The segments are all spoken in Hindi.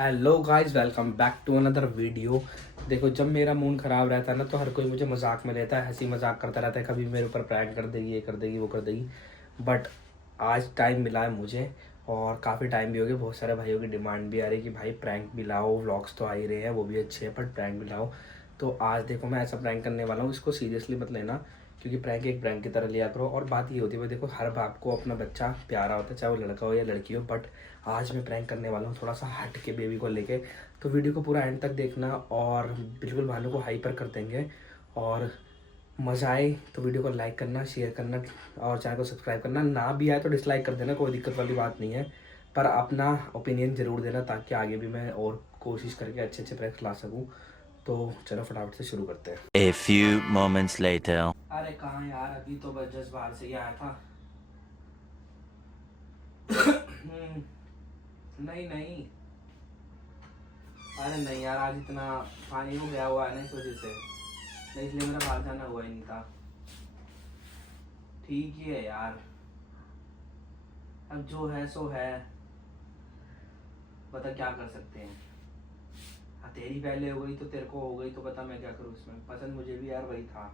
Hello guys, welcome back to another video. देखो, जब मेरा मूड ख़राब रहता है ना तो हर कोई मुझे मजाक में लेता है, हंसी मजाक करता रहता है। कभी मेरे ऊपर प्रैंक कर देगी, ये कर देगी, वो कर देगी। बट आज टाइम मिला है मुझे, और काफ़ी टाइम भी हो गया। बहुत सारे भाइयों की डिमांड भी आ रही है कि भाई प्रैंक भी लाओ। व्लॉग्स तो आ ही रहे हैं, वो भी अच्छे हैं, बट प्रैंक भी लाओ। तो आज देखो, मैं ऐसा प्रैंक करने वाला हूँ, इसको सीरियसली मत लेना, क्योंकि प्रैंक एक प्रैंक की तरह लिया करो। और बात ये होती है, देखो, हर बाप को अपना बच्चा प्यारा होता है, चाहे वो लड़का हो या लड़की हो। बट आज मैं प्रैंक करने वाला हूँ थोड़ा सा हट के बेबी को लेके। तो वीडियो को पूरा एंड तक देखना, और बिल्कुल भानु को हाइपर कर देंगे। और मज़ा आए तो वीडियो को लाइक करना, शेयर करना, और चैनल को सब्सक्राइब करना। ना भी आए तो डिसलाइक कर देना, कोई दिक्कत वाली बात नहीं है। पर अपना ओपिनियन ज़रूर देना, ताकि आगे भी मैं और कोशिश करके अच्छे अच्छे प्रैंक्स ला सकूँ। तो चलो फटाफट से शुरू करते हैं। A few moments later. अरे कहाँ यार, अभी तो बस जस्ट बाहर से ही आया था। नहीं नहीं, अरे नहीं यार, आज इतना पानी हो गया हुआ है ना, इस वजह से। नहीं, इसलिए मेरा बाहर जाना हुआ ही नहीं था। ठीक ही है यार, अब जो है सो है, बता क्या कर सकते हैं। हाँ, तेरी पहले हो गई तो तेरे को हो गई, तो बता मैं क्या करूँ इसमें। पसंद मुझे भी यार वही था,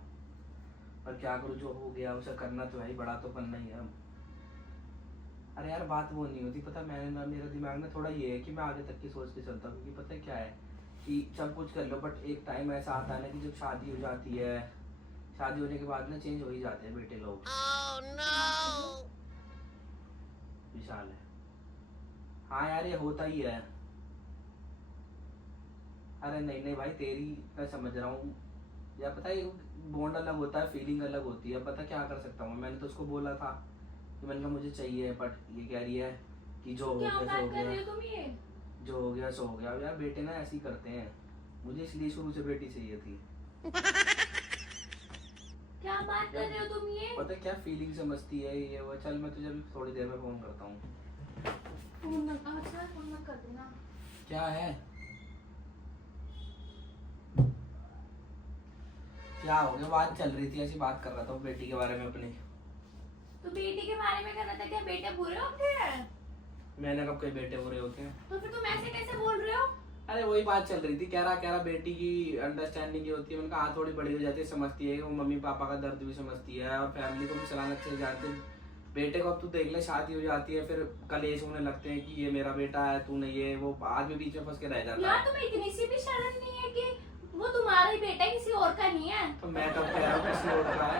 पर क्या करूँ, जो हो गया उसे करना तो है ही, बड़ा तो बनना ही है अब। अरे यार, बात वो नहीं होती, पता मैंने ना, मेरा दिमाग में थोड़ा ये है कि मैं आगे तक की सोच के चलता हूँ। क्योंकि पता है क्या है कि सब कुछ कर लो, बट एक टाइम ऐसा आता है ना कि जब शादी हो जाती है, शादी होने के बाद ना चेंज हो ही जाते हैं बेटे लोग। Oh no! विशाल है। हाँ यार, ये होता ही है। अरे नहीं नहीं भाई, तेरी मैं समझ रहा हूँ यार। पता है, बॉन्ड अलग होता है, फीलिंग अलग होती है। पता क्या कर सकता हूँ, मैंने तो उसको बोला था कि मैंने कहा मुझे चाहिए, बट ये कह रही है कि जो तो हो क्या गया सो हो बात कर गया, रहे हो तुम ये? जो हो गया सो हो गया। यार बेटे ना ऐसे ही करते हैं, मुझे इसलिए शुरू से बेटी चाहिए थी। क्या बात कर रहे हो तुम ये? पता क्या फीलिंग समझती है ये वो। चल मैं तुझे अभी थोड़ी देर में फोन करता हूँ। फोन मत अच्छा फोन मत कर देना। क्या है, क्या हो गया? बात चल रही थी, ऐसी बात कर रहा था बेटी के बारे में अपनी। तो बेटी के बारे में कर रहा था, क्या बेटे बुरे होते हैं? मैंने कब कई बेटे बुरे होते हैं? तो फिर तुम ऐसे कैसे बोल रहे हो? अरे वही बात चल रही थी, कह रहा बेटी की अंडरस्टैंडिंग ये होती है। मैंने कहा हाँ, थोड़ी बड़ी हो जाती है, समझती है, वो मम्मी पापा का दर्द भी समझती है, और फैमिली को भी चलाना अच्छे से जानती है। बेटे को अब तू देख ले, शादी हो जाती है, फिर कलेश होने लगते हैं कि ये मेरा बेटा है, तूने ये वो, आज भी बीच में फंस के रह जाता यार है। तुम्हें इतनी सी भी शर्म नहीं है कि वो तुम्हारा ही बेटा है, किसी और का नहीं है? तो मैं कब कह रहा हूँ किसी और का है?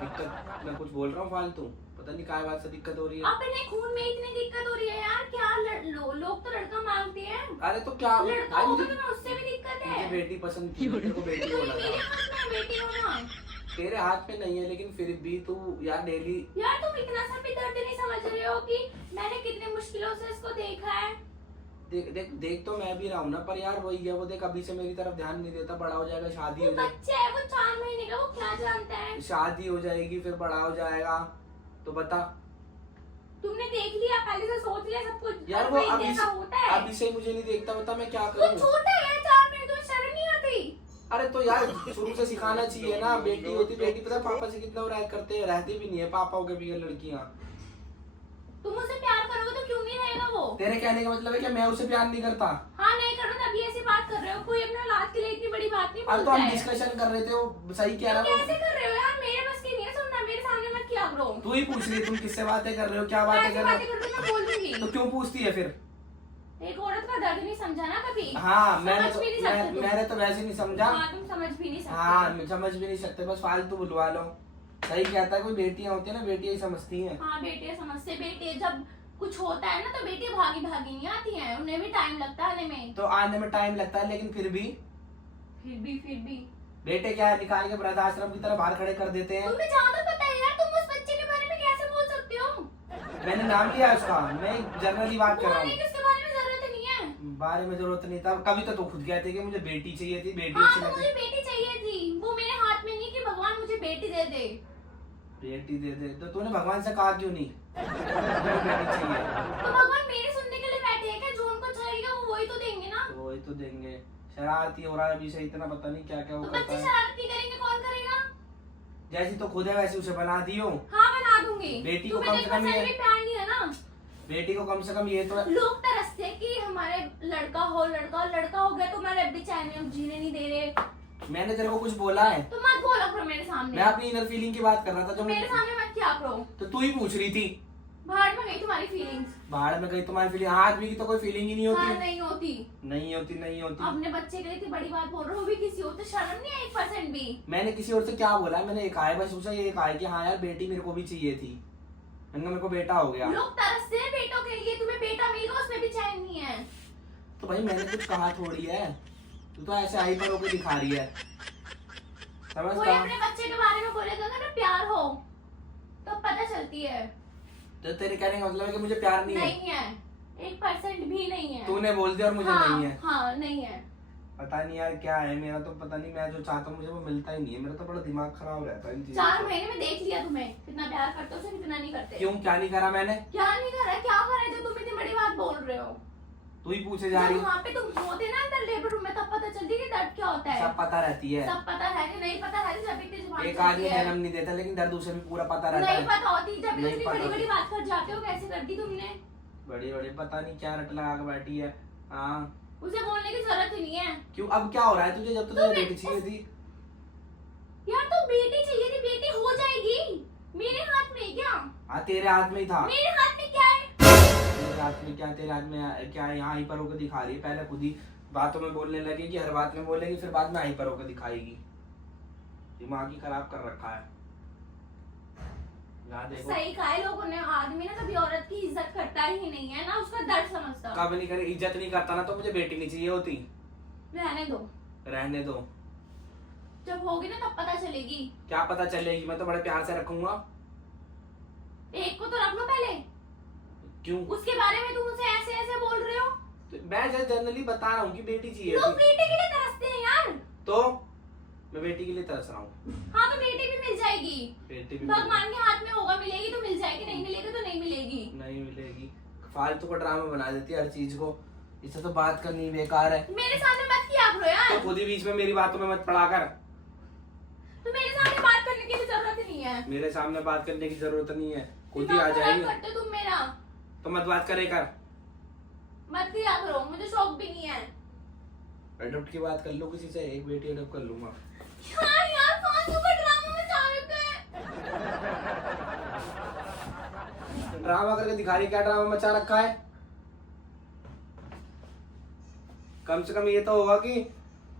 दिक्कत मैं कुछ बोल रहा हूँ फालतू? पता नहीं क्या बात से दिक्कत हो रही है। अपने खून में इतनी दिक्कत हो रही है यार, क्या लोग तो लड़का मांगते हैं। अरे तो क्या, लड़का भाई होगा मुझे तो उससे भी दिक्कत है। मुझे बेटी पसंद थी, मेरे को बेटी तो बोला मेरे था। हाथ में बेटी होना। तेरे हाथ में नहीं है, लेकिन फिर भी तू यार डेली। यार तुम इतना सा भी दर्द नहीं समझ रहे हो कि मैंने कितनी मुश्किलों से इसको देखा है। देख तो मैं भी रहा हूँ ना, पर यार वही है, वो देख अभी से मेरी तरफ ध्यान नहीं देता। बड़ा हो जाएगा, शादी वो हो जाएगी, बच्चा है, वो 4 महीने का, वो क्या जानता है? शादी हो जाएगी, फिर बड़ा हो जाएगा, तो बता। तुमने देख लिया, पहले से सोच लिया सब कुछ? यार हर वो कोई अभी जैसा होता है। अभी से मुझे नहीं देखता, बता मैं क्या वो करूँ। छोटा है, 4 महीने, तुम्हें शर्म नहीं आती? अरे तो यार शुरू से सिखाना चाहिए ना। बेटी होती, बेटी पता है पापा से कितना वो करते हैं, रहती भी नहीं है पापाओं के बगैर लड़कियां। तुम उससे प्यार करोगे तो क्यों नहीं रहेगा वो? तेरे कहने का मतलब है कि मैं उससे प्यार नहीं करता? हाँ नहीं करो तभी ऐसी बात कर रहे हो। कोई अपने औलाद के लिए इतनी बड़ी बात नहीं अरे तो बोलता हम है। डिस्कशन कर रहे थे, वो सही कह तुम रहा कैसे है। कर रहे हो यार? मेरे बस की नहीं है सुनना, मेरे सामने मत किया करो। तू ही पूछ रही है, तुम किससे बातें कर रहे हो, क्या बातें ऐसी कर बातें रहे कर रहे हो, मैं बोल दूंगी। हो? तो क्यों पूछती है फिर? एक औरत का दर्द नहीं समझा ना कभी? हाँ, मैंने समझ भी नहीं सकते तुम। मैंने तो वैसे नहीं समझा। हाँ तुम समझ भी नहीं सकते। हाँ, मैं समझ भी नहीं सकते, बस फालतू बुलवा लो। सही कहता है, कोई बेटियां होती है ना, बेटियां ही समझती हैं। हाँ बेटे समझते, बेटे जब कुछ होता है ना तो बेटे भागी भागी नहीं आती हैं, उन्हें भी टाइम लगता है आने में। तो आने में टाइम लगता है, लेकिन फिर भी फिर भी बेटे क्या है, निकाल के वृद्धाश्रम की तरह बाहर खड़े कर देते हैं। तुम्हें ज्यादा पता है यार, तुम उस बच्चे के बारे में कैसे बोल सकते हो? मैंने नाम लिया है उसका, मैं जनरली बात कर रहा बोलने हूँ। की उसके बारे में जरूरत नहीं है। बारे में जरूरत नहीं था, कभी तो तू खुद कहते कि मुझे बेटी चाहिए थी, बेटी हाँ अच्छी तो मुझे लगती। बेटी चाहिए थी, वो मेरे हाथ में नहीं कि भगवान मुझे बेटी दे दे। बेटी दे दे, तो तूने भगवान से कहा क्यों नहीं मुझे बेटी चाहिए? तो भगवान मेरे सुनने के लिए बैठे हैं क्या? जो उनको अच्छा लगेगा वो वही तो देंगे ना। तो वही तो देंगे। शरारती हो रहा है अभी से, इतना पता नहीं क्या क्या वो तो करता बच्चे है। शरारती करेंगे, कौन करेगा? जैसी तो खुद है वैसी उसे बना दियो। हाँ बना दूंगी। बेटी को तुम्हें कम से कम 1% ये- भी प्यार नहीं है ना। बेटी को कम से कम ये तो लोग तरसते हैं कि हमारे लड़का हो गया तो हमारे अभी चैन में जीने नहीं दे रहे। मैंने तेरे को कुछ बोला है? तो मत बोला करो मेरे सामने। मैं अपनी इनर फीलिंग की बात कर रहा था। तो मेरे सामने मत क्या करो। तो तू ही पूछ रही थी। बाहर में गई तुम्हारी फीलिंग्स। बाहर में गई तुम्हारी फीलिंग? आदमी की तो कोई फीलिंग ही नहीं होती। हाँ, नहीं होती। नहीं होती। अपने बच्चे के लिए इतनी बड़ी बात बोल रहे हो, भी किसी और तो शर्म नहीं है 1% भी। मैंने किसी और से क्या बोला है? मैंने एक आया बस पूछा, ये एक आया कि हाँ यार बेटी मेरे को भी चाहिए थी। मैंने कहा मेरे को बेटा हो गया। लोग तरसते हैं बेटों के लिए, तुम्हें बेटा मिल गया उसमें भी चैन नहीं है। तो भाई मैंने कुछ कहा थोड़ी है, तू तो ऐसे हाइपर होकर दिखा रही है। समझ कोई अपने बच्चे के बारे में बोलेगा ना प्यार हो तो पता चलती है। तो तेरे कहने का मतलब है कि मुझे प्यार नहीं है? नहीं है, 1% भी नहीं है। तूने बोल दिया और मुझे हाँ, नहीं है। हाँ, नहीं है। पता नहीं यार क्या है, मेरा तो पता नहीं, मैं जो चाहता हूँ मुझे वो मिलता ही नहीं है। मेरा तो बड़ा दिमाग खराब रहता है इन चीजों 4 से। महीने में देख लिया तुम्हें कितना प्यार करते हो, उसे कितना नहीं करते। क्यों, क्या नहीं करा मैंने? क्या नहीं करा, क्या करा जो तुम इतनी बड़ी बात बोल रहे हो। तू ही पूछे जा रही जब है। वहाँ पे तुम होते ना अंदर लेबर रूम में तब पता चलती कि दर्द क्या होता है। सब पता रहती है। सब पता है कि नहीं पता है, जब इतनी जुबान एक चलती आदमी है। जन्म नहीं देता लेकिन दर्द उसे भी पूरा पता रहता नहीं है। पता होती, जब नहीं इतनी पता बड़ी बड़ी होती। बात कर जाते हो, कैसे कर दी तुमने। बड़ी बड़ी पता नहीं क्या रट लगा के बैठी है। हाँ उसे बोलने की जरूरत ही नहीं है। क्यों, अब क्या हो रहा है तुझे? जब तो तुझे बेटी चाहिए थी। यार तो बेटी चाहिए थी, बेटी हो जाएगी। मेरे हाथ में है क्या? हाँ तेरे हाथ में ही था। मेरे हाथ में क्या है? तेरे हाथ में क्या, तेरे हाथ में क्या है? यहाँ हाइपर होकर दिखा रही है। पहले खुद ही बातों में बोलने लगेगी, हर बात में बोलेगी, फिर बाद में हाइपर होकर दिखाएगी। दिमाग ही खराब कर रखा है। यहाँ देखो। सही कहा है लोगों ने, आदमी ना कभी औरत की इज्जत करता ही नहीं है ना, उसका दर्द समझता। कब नहीं करे, इज्जत नहीं करता ना तो मुझे बेटी नहीं चाहिए होती। रहने दो, रहने दो। जब होगी ना तब पता चलेगी। क्या पता चलेगी? मैं तो बड़े प्यार से रखूंगा। एक को तो रख लो पहले। क्यों? उसके बारे में तुम उसे ऐसे ऐसे बोल रहे हो। तो मैं जस्ट जनरली बता रहा हूँ कि बेटी चाहिए लोग थी। बेटे के लिए तरसते हैं यार। तो मैं बेटी के लिए तरस रहा हूँ। हाँ तो बेटी भी मिल जाएगी। बेटी भी भगवान के हाथ में होगा, मिलेगी तो मिल जाएगी, नहीं मिलेगी तो नहीं मिलेगी। नहीं मिलेगी। फालतू का ड्रामा बना देती है हर चीज को। इससे तो बात करनी बेकार है। मेरे सामने मत किया करो यार। तो खुद ही बीच में मेरी बातों में मत पड़ा कर। तो मेरे सामने बात करने की भी जरूरत नहीं है। मेरे सामने बात करने की जरूरत नहीं है, खुद ही दिमाग आ खराब जाएगी। करते हो तुम मेरा। तो मत बात करे कर। मत किया करो, मुझे शौक भी नहीं है। अडॉप्ट की बात कर लो किसी से, एक बेटी अडॉप्ट कर लूंगा। हाँ यार, फालतू का ड्रामा मचा रखा है। ड्रामा करके दिखा रही, क्या ड्रामा मचा रखा है? कम से कम ये तो होगा कि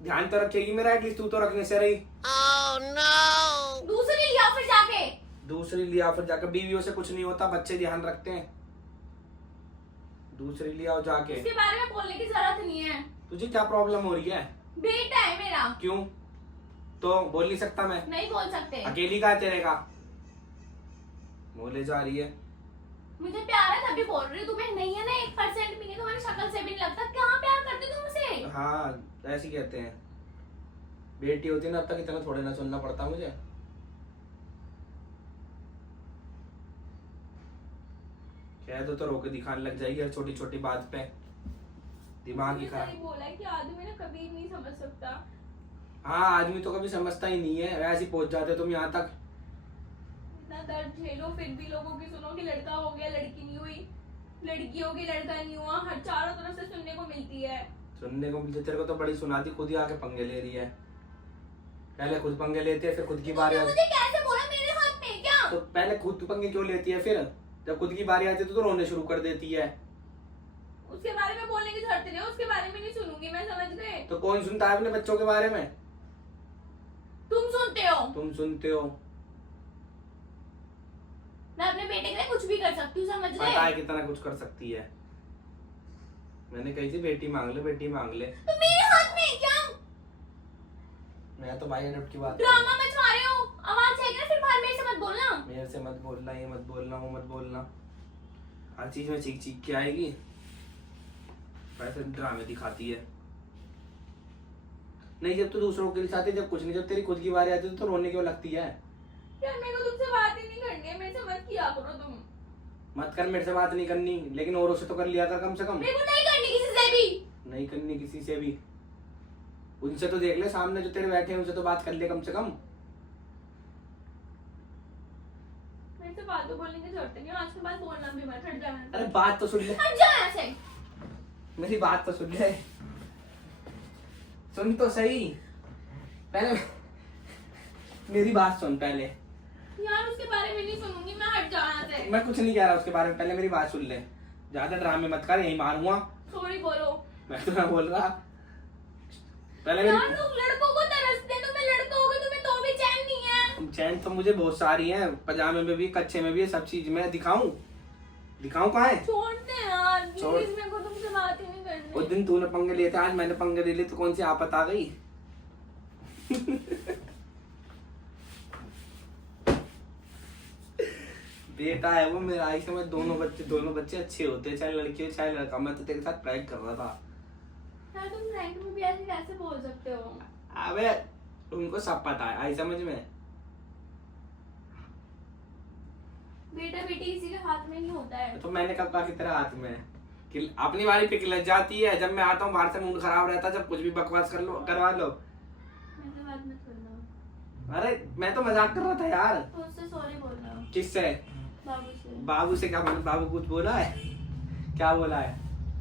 ध्यान तो रखेगी मेरा, एटलीस्ट तू तो रखने से रही। Oh no! दूसरी लिया फिर जाके। दूसरी लिया फिर जाकर, बीवियों से कुछ नहीं होता, बच्चे ध्यान रखते हैं। दूसरी लिया जाके। इसके बारे में बोलने की जरूरत नहीं है। तुझे क्या प्रॉब्लम हो रही है? बेटा है मेरा। क्यों? तो बोल नहीं सकता मैं? नहीं बोल सकते। अकेली का है तेरे का? बोले जा रही है। मुझे प्यार है तभी बोल रही हूँ, तुम्हें नहीं है ना 1% भी नहीं, तुम्हारी शक्ल से भी नहीं लगता। कहाँ प्यार करते तुम मुझसे? हाँ ऐसे ही कहते हैं। बेटी होती ना अब तक इतना थोड़े ना सुनना पड़ता मुझे। कह दो तो रोके दिखाने लग जाएगी हर छोटी छोटी बात पे। दिमाग ही खराब। बोला है कि आदमी ना कभी नहीं समझ सकता। हाँ आदमी तो कभी समझता ही नहीं है, वैसे ही पहुंच जाते तुम यहाँ तक। इतना दर्द झेलो फिर भी लोगों की सुनो कि लड़का हो गया लड़की नहीं हुई, लड़की हो गई लड़का नहीं हुआ, हर चारों तरफ से सुनने को मिलती है। सुनने को मिलती, तेरे को तो बड़ी सुनाती, खुद ही आके पंगे ले रही है। पहले खुद पंगे लेती है फिर खुद की बारी आती मुझे कैसे बोला मेरे हाथ में क्या? तो पहले खुद पंगे क्यों लेती है, फिर जब खुद की बारी आती है तो रोने शुरू कर देती है। उसके बारे में बोलने की जरूरत नहीं है, उसके बारे में नहीं सुनूंगी मैं, समझ गए? तो कौन सुनता है अपने बच्चों के बारे में? तुम सुनते हो। तुम सुनते हो। मैं अपने बेटे के लिए कुछ भी कर सकती हूँ, समझ पता गए? है कितना कुछ कर सकती है। मैंने कही थी बेटी मांग ले, बेटी मांग ले। तो मेरे हाथ में है क्या? मैं तो भाई अडॉप्ट की बात ड्रामा मचवा रहे हो, आवाज है क्या? फिर बाहर मेरे से मत बोलना। मेरे से मत बोलना, ये मत बोलना, वो मत बोलना। हर चीज में चीख चीख के आएगी, वैसे ड्रामे दिखाती है। नहीं जब तू दूसरों के लिए चाहती है, जब कुछ नहीं, जब तेरी खुद की बारी आती है तो रोने क्यों लगती है? यार मेरे को तुमसे बात ही नहीं करनी है, मेरे से मत किया करो तुम। मत कर, मेरे से बात नहीं करनी, लेकिन औरों से तो कर लिया कर कम से कम। मेरे को नहीं करनी किसी से भी। नहीं करनी किसी से भी। उनसे तो देख ले, सामने जो तेरे बैठे हैं उनसे तो बात कर ले कम से कम। मेरे से फालतू बोलने की जरूरत नहीं है, आज के बाद बोलना भी मत, हट जाना। अरे बात तो सुन ले। हट जा यहाँ से। मेरी बात तो सुन ले, सुन तो सही पहले, मेरी बात सुन पहले। यार उसके बारे में नहीं सुनूंगी मैं, हट जाना से। मैं कुछ नहीं कह रहा उसके बारे में, पहले मेरी बात सुन ले। ज्यादा ड्रामे मत कर, यही मारूंगा। सॉरी बोलो। मैं तो ना बोल रहा पहले यार मेरी। लोग लड़कों को तरसते, तुम्हें लड़का होगा तुम्हें तो भी चैन नहीं है। चैन तो मुझे बहुत सारी है, पजामे में भी, कच्चे में भी, सब चीज में। दिखाऊं कहाँ है? छोड़ते यार छोड़। प्लीज, मेरे को तुमसे बात ही नहीं करनी। उस दिन तूने पंगे लिए थे, आज मैंने पंगे ले लिए, तो कौन सी आफत आ गई? बेटा है वो मेरा, आई समझ। दोनों बच्चे अच्छे होते हैं, चाहे लड़की हो चाहे लड़का। मैं तो तेरे साथ प्रैंक कर रहा था। यार तुम रैंक में भी ऐसे कैसे बोल सकते हो? अबे उनको सब पता है, आई समझ में। बेटा बेटी किसी के हाथ में नहीं होता है। तो मैंने कब कहा कि तेरे हाथ में है? कि अपनी वाली पिक लग जाती है जब मैं आता हूँ बाहर से, मूड खराब रहता है, जब कुछ भी बकवास करवा लो। मेरे बात मत करना। अरे मैं तो मजाक कर रहा था यार। तो उससे सॉरी बोलना। किससे? बाबू से। बाबू से क्या बोला? बाबू कुछ बोला है? क्या बोला है?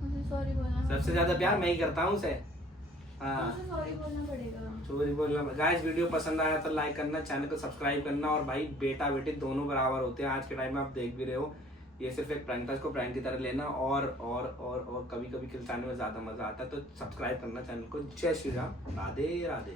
मुझे सॉरी बोलना। सबसे ज्यादा प्यार मैं ही करता हूँ उसे। हाँ, मुझे सॉरी बोलना पड़ेगा। सॉरी बोलना। गाइस वीडियो पसंद आया तो लाइक करना, चैनल को सब्सक्राइब करना। और भाई बेटा बेटी दोनों बराबर होते हैं आज के टाइम में, आप देख भी रहे हो। ये सिर्फ एक प्रैंक था, इसको प्रैंक की तरह लेना। और कभी कभी खिलचाने में ज्यादा मजा आता है, तो सब्सक्राइब करना चैनल को। जय श्री राम, राधे राधे।